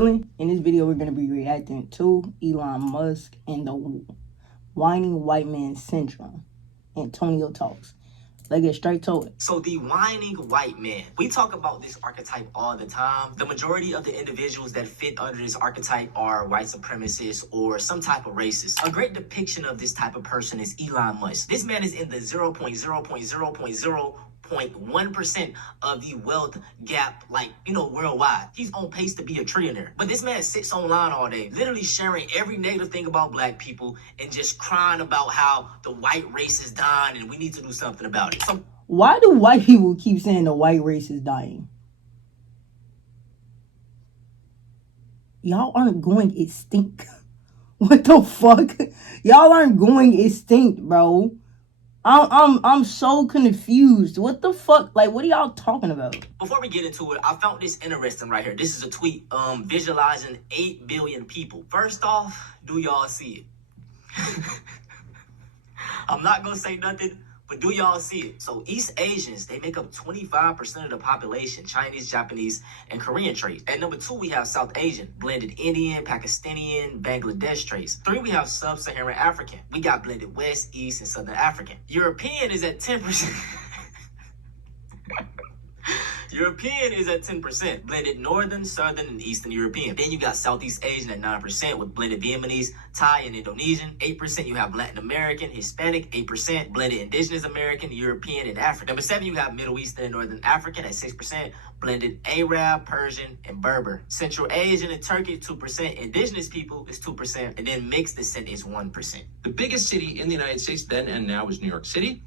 feeling? In this video, we're going to be reacting to Elon Musk and the whining white man syndrome. Antonio talks. Let's get straight to it. So the whining white man, we talk about this archetype all the time. The majority of the individuals that fit under this archetype are white supremacists or some type of racist. A great depiction of this type of person is Elon Musk. This man is in the 0.0.0.1% of the wealth gap, worldwide. He's on pace to be a trillionaire. But this man sits online all day, literally sharing every negative thing about black people and just crying about how the white race is dying and we need to do something about it. So why do white people keep saying the white race is dying? Y'all aren't going extinct. What the fuck? Y'all aren't going extinct, bro. I'm so confused. What the fuck? Like, what are y'all talking about? Before we get into it, I found this interesting right here. This is a tweet visualizing 8 billion people. First off, do y'all see it? I'm not gonna say nothing, but do y'all see it? So East Asians, they make up 25% of the population. Chinese, Japanese, and Korean traits. At number 2, we have South Asian, blended Indian, Pakistani, Bangladesh traits. 3, we have Sub-Saharan African. We got blended West, East, and Southern African. European is at 10%. European is at 10%, blended Northern, Southern, and Eastern European. Then you got Southeast Asian at 9% with blended Vietnamese, Thai, and Indonesian. 8% you have Latin American, Hispanic, 8%, blended Indigenous American, European, and African. Number 7, you have Middle Eastern and Northern African at 6%, blended Arab, Persian, and Berber. Central Asian and Turkey, 2%. Indigenous people is 2%, and then mixed descent is 1%. The biggest city in the United States then and now is New York City.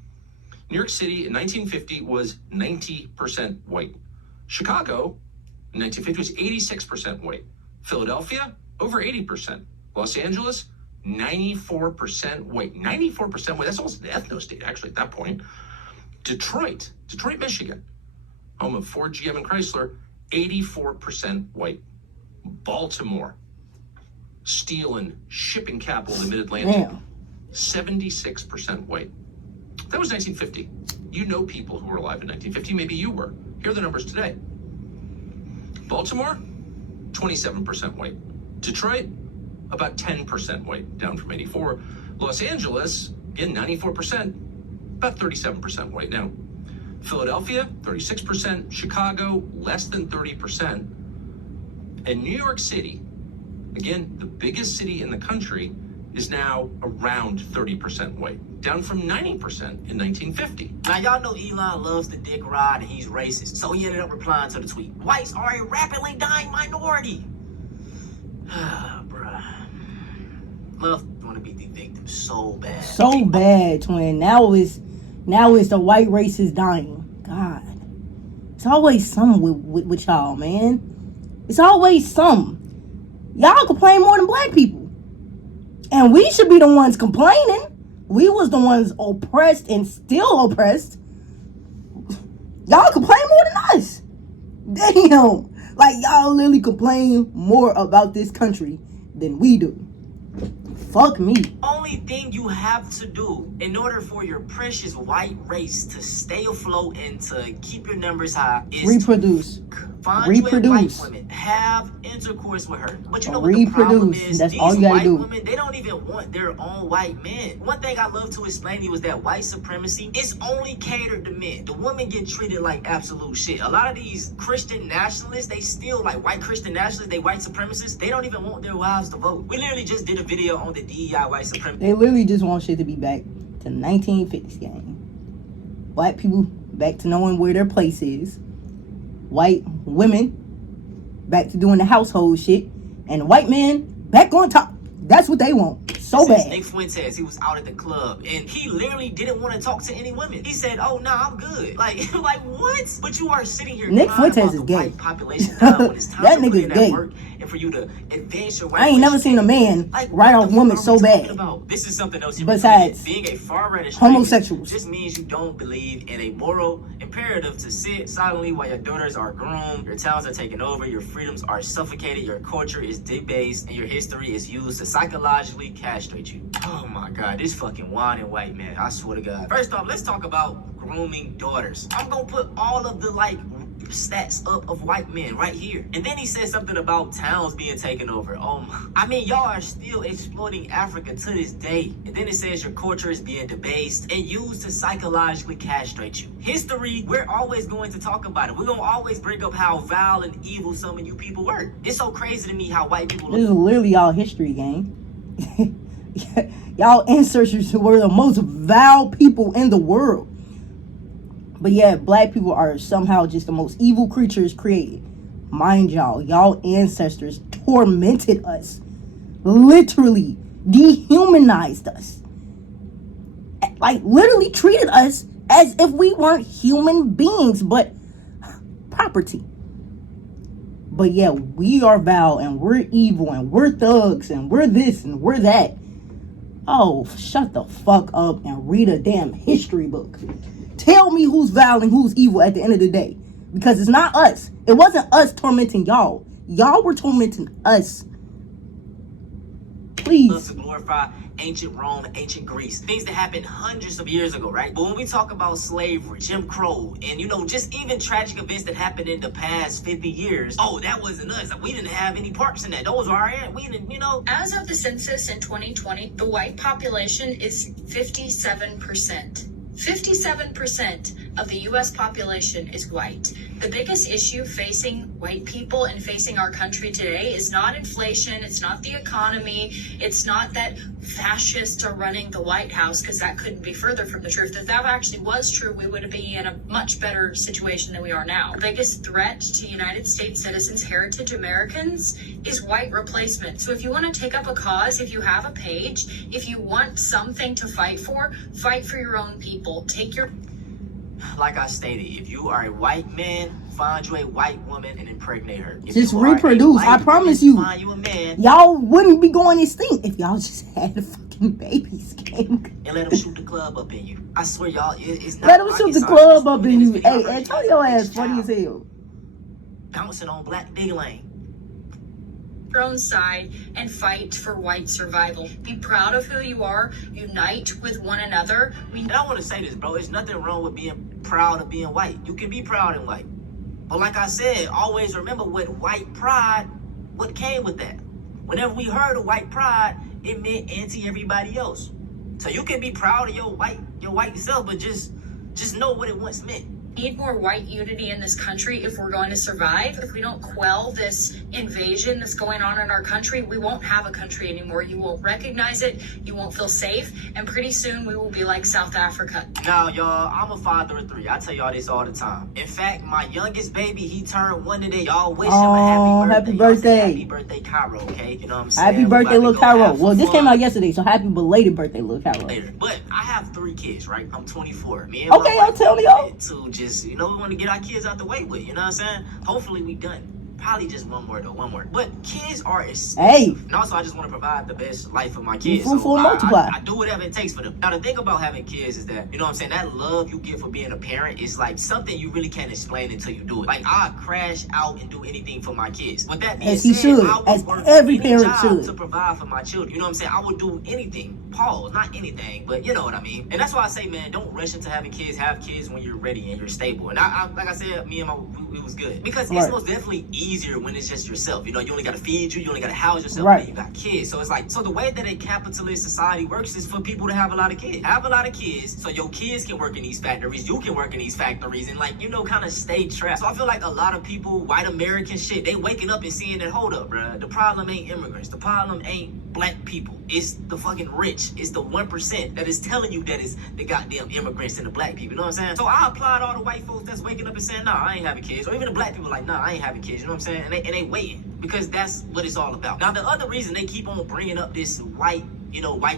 New York City in 1950 was 90% white. Chicago in 1950 was 86% white. Philadelphia, over 80%. Los Angeles, 94% white. 94% white. That's almost an ethno-state, actually, at that point. Detroit, Michigan, home of Ford, GM, and Chrysler, 84% white. Baltimore, steel and shipping capital of the Mid-Atlantic, 76% white. That was 1950. You know people who were alive in 1950. Maybe you were. Here are the numbers today. Baltimore, 27% white. Detroit, about 10% white, down from 84. Los Angeles, again, 94%, about 37% white now. Philadelphia, 36%. Chicago, less than 30%. And New York City, again, the biggest city in the country, is now around 30% white, down from 90% in 1950. Now, y'all know Elon loves the dick ride and he's racist, so he ended up replying to the tweet. Whites are a rapidly dying minority. Bruh. Love want to be the victim so bad. So bad, twin. Now it's the white race is dying. God. It's always some with y'all, man. It's always some. Y'all complain more than black people. And we should be the ones complaining. We was the ones oppressed and still oppressed. Y'all complain more than us. Damn. Like, y'all literally complain more about this country than we do. Fuck me. Only thing you have to do in order for your precious white race to stay afloat and to keep your numbers high is reproduce. Find you a white woman, have intercourse with her. But you know what the problem is? That's these all you gotta white do. women, they don't even want their own white men. One thing I love to explain to you is that white supremacy is only catered to men. The women get treated like absolute shit. A lot of these Christian nationalists, they still, like white Christian nationalists, they white supremacists, they don't even want their wives to vote. We literally just did a video on the DEI white supremacy. They literally just want shit to be back to 1950s gang. Black people back to knowing where their place is. White women back to doing the household shit, and white men back on top. That's what they want so bad. Nick Fuentes, he was out at the club and he literally didn't want to talk to any women. He said, "Oh, nah, I'm good." Like what? But you are sitting here. Nick Fuentes is gay. White population when it's time that to put in nigga's gay. Work and for you to advance your white I ain't never seen a man write off women so bad. This is something else. Besides being a far-right homosexuals, just means you don't believe in a moral imperative to sit silently while your daughters are groomed, your towns are taken over, your freedoms are suffocated, your culture is debased, and your history is used to psychologically castrate you. Oh my God, this fucking whining white man, I swear to God. First off, let's talk about grooming daughters. I'm gonna put all of the stats up of white men right here. And then he said something about towns being taken over. I mean, y'all are still exploiting Africa to this day. And then it says your culture is being debased and used to psychologically castrate you. History, we're always going to talk about it. We're going to always bring up how vile and evil some of you people were. It's so crazy to me how white people This is literally y'all history, gang. Y'all ancestors were the most vile people in the world. But yeah, black people are somehow just the most evil creatures created. Mind y'all ancestors tormented us. Literally dehumanized us. Like, literally treated us as if we weren't human beings, but property. But yeah, we are vile and we're evil and we're thugs and we're this and we're that. Oh, shut the fuck up and read a damn history book. Tell me who's vile and who's evil at the end of the day. Because it's not us. It wasn't us tormenting y'all. Y'all were tormenting us. Please. To glorify ancient Rome, ancient Greece, things that happened hundreds of years ago, right? But when we talk about slavery, Jim Crow, and just even tragic events that happened in the past 50 years, oh, that wasn't us. We didn't have any parts in that. Those were our, we didn't, As of the census in 2020, the white population is 57%. 57% of the U.S. population is white. The biggest issue facing white people and facing our country today is not inflation, it's not the economy, it's not that fascists are running the White House, because that couldn't be further from the truth. If that actually was true, we would be in a much better situation than we are now. The biggest threat to United States citizens, heritage Americans, is white replacement. So if you want to take up a cause, if you have a page, if you want something to fight for your own people. Like I stated, if you are a white man, find you a white woman and impregnate her. If just you are reproduce. I promise you. Find you a man. Y'all wouldn't be going extinct if y'all just had fucking babies, gang. And let them shoot the club up in you. I swear, y'all, it's not. Let them shoot the club up in you. Hey, tell your ass funny as hell. Bouncing on black big lane. Your own side and fight for white survival. Be proud of who you are. Unite with one another. And I want to say this, bro. There's nothing wrong with being proud of being white. You can be proud and white. But like I said, always remember what came with that. Whenever we heard of white pride, it meant anti everybody else. So you can be proud of your white self, but just know what it once meant. Need more white unity in this country if we're going to survive. If we don't quell this invasion that's going on in our country, we won't have a country anymore. You won't recognize it. You won't feel safe. And pretty soon we will be like South Africa. Now, y'all, I'm a father of 3. I tell y'all this all the time. In fact, my youngest baby, he turned 1 today. Y'all wish him a happy birthday. Happy birthday, Cairo, okay? You know what I'm saying? Happy birthday, little Cairo. Well, this came out yesterday, so happy belated birthday, little Cairo. But I have 3 kids, right? I'm 24. Me and okay, I'll tell you. To just, we want to get our kids out the way with, you know what I'm saying? Hopefully we done. Probably just one more. But kids are expensive. Hey. And also, I just want to provide the best life for my kids. So I do whatever it takes for them. Now, the thing about having kids is that, that love you get for being a parent is like something you really can't explain until you do it. Like, I crash out and do anything for my kids. But that being said, I would work every parent should to provide for my children. You know what I'm saying? I would do anything. Pause. Not anything, but you know what I mean. And that's why I say, man, don't rush into having kids. Have kids when you're ready and you're stable. And I like I said, me and it was good. Because it's most definitely easier when it's just yourself. You only got to feed you only got to house yourself, and you got kids. So it's like, so the way that a capitalist society works is for people to have a lot of kids. Have a lot of kids so your kids can work in these factories, you can work in these factories, and kind of stay trapped. So I feel like a lot of people, white American shit, they waking up and seeing that, hold up, bruh, the problem ain't immigrants. The problem ain't black people. It's the fucking rich. It's the 1% that is telling you that it's the goddamn immigrants and the black people. You know what I'm saying? So I applaud all the white folks that's waking up and saying, nah, I ain't having kids. Or even the black people like, nah, I ain't having kids. You know what I'm saying? And they waiting. Because that's what it's all about. Now, the other reason they keep on bringing up this white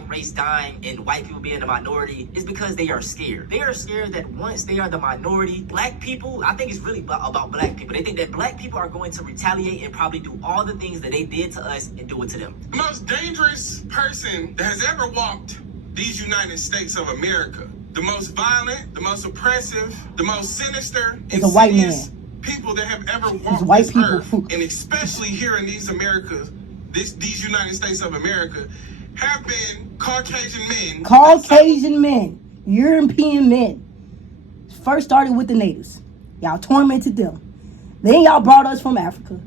race dying and white people being the minority is because they are scared. They are scared that once they are the minority, black people, I think it's really about black people. They think that black people are going to retaliate and probably do all the things that they did to us and do it to them. The most dangerous person that has ever walked these United States of America, the most violent, the most oppressive, the most sinister, is a white man. People that have ever walked this earth, and especially here in these United States of America, have been Caucasian men, European men. First started with the natives. Y'all tormented them. Then y'all brought us from Africa.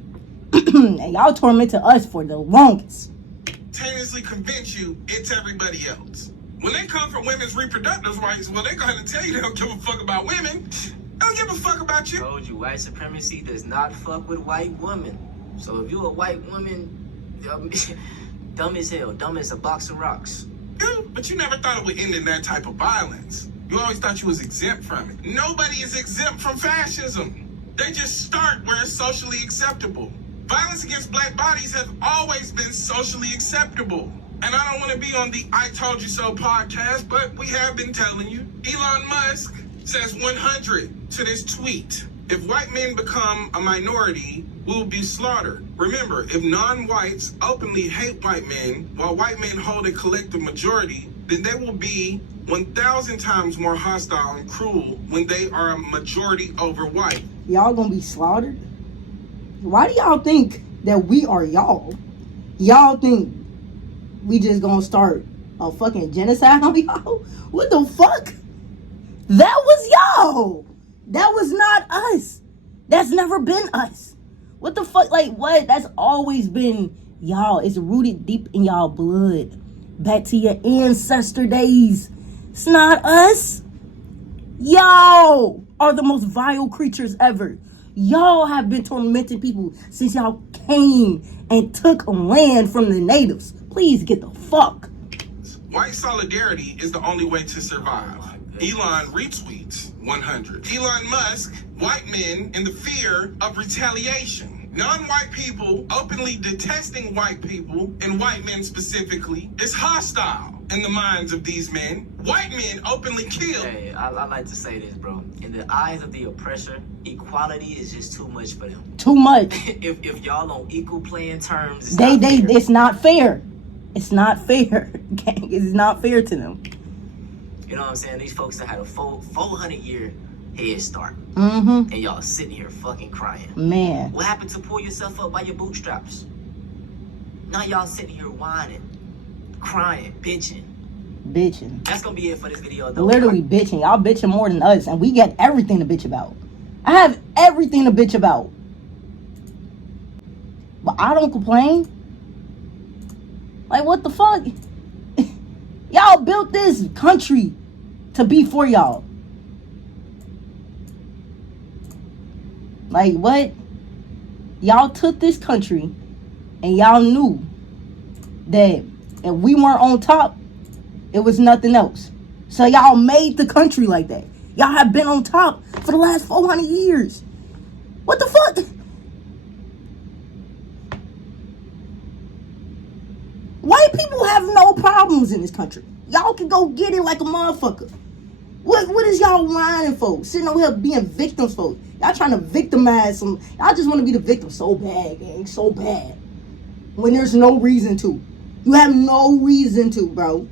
And y'all tormented us for the longest. Simultaneously convince you it's everybody else. When they come from women's reproductive rights, well, they're going to tell you they don't give a fuck about women. They don't give a fuck about you. I told you, white supremacy does not fuck with white women. So if you're a white woman, dumb as hell, dumb as a box of rocks. Yeah, but you never thought it would end in that type of violence. You always thought you was exempt from it. Nobody is exempt from fascism. They just start where it's socially acceptable. Violence against black bodies have always been socially acceptable. And I don't want to be on the I Told You So podcast, but we have been telling you. Elon Musk says 100 to this tweet. If white men become a minority, we'll be slaughtered. Remember, if non-whites openly hate white men, while white men hold a collective majority, then they will be 1,000 times more hostile and cruel when they are a majority over white. Y'all gonna be slaughtered? Why do y'all think that we are y'all? Y'all think we just gonna start a fucking genocide on y'all? What the fuck? That was y'all. That was not us. That's never been us. What the fuck? Like, what? That's always been y'all. It's rooted deep in y'all blood. Back to your ancestor days. It's not us. Y'all are the most vile creatures ever. Y'all have been tormenting people since y'all came and took land from the natives. Please get the fuck. White solidarity is the only way to survive. Elon retweets 100. Elon Musk, white men in the fear of retaliation. Non-white people openly detesting white people, and white men specifically, is hostile in the minds of these men. White men openly kill. Hey, I like to say this, bro. In the eyes of the oppressor, equality is just too much for them. Too much. if y'all on equal playing terms, it's not fair. It's not fair. Gang, it's not fair to them. You know what I'm saying? These folks that had a 400-year head start. Mm-hmm. And y'all sitting here fucking crying. Man. What happened to pull yourself up by your bootstraps? Now y'all sitting here whining, crying, bitching. That's gonna be it for this video, though. Literally bitching. Y'all bitching more than us, and we got everything to bitch about. I have everything to bitch about. But I don't complain. Like, what the fuck? Y'all built this country to be for y'all. Like, what? Y'all took this country and y'all knew that if we weren't on top, it was nothing else. So y'all made the country like that. Y'all have been on top for the last 400 years. What the fuck? White people have no problems in this country. Y'all can go get it like a motherfucker. What is y'all whining for? Sitting over here being victims for? Y'all trying to victimize some. Y'all just want to be the victim so bad, gang. So bad. When there's no reason to. You have no reason to, bro.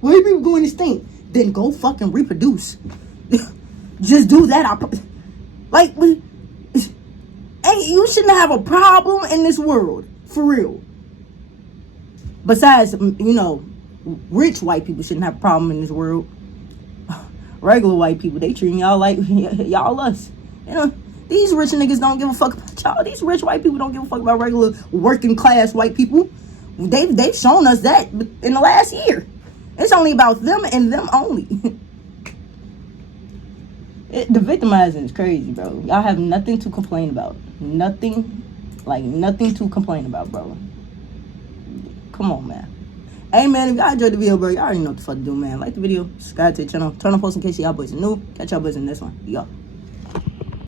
White people doing this thing. Then go fucking reproduce. Just do that. Like, and you shouldn't have a problem in this world. For real. Besides, you know, rich white people shouldn't have a problem in this world. Regular white people, they treating y'all like y'all us. You know, these rich niggas don't give a fuck about y'all. These rich white people don't give a fuck about regular working class white people. They've shown us that in the last year. It's only about them and them only. The victimizing is crazy, bro. Y'all have nothing to complain about. Nothing to complain about, bro. Come on, man. Hey, man, if y'all enjoyed the video, bro, y'all already know what the fuck to do, man. Like the video, subscribe to the channel, turn on post notifications, y'all boys are new. Catch y'all boys in this one. Y'all.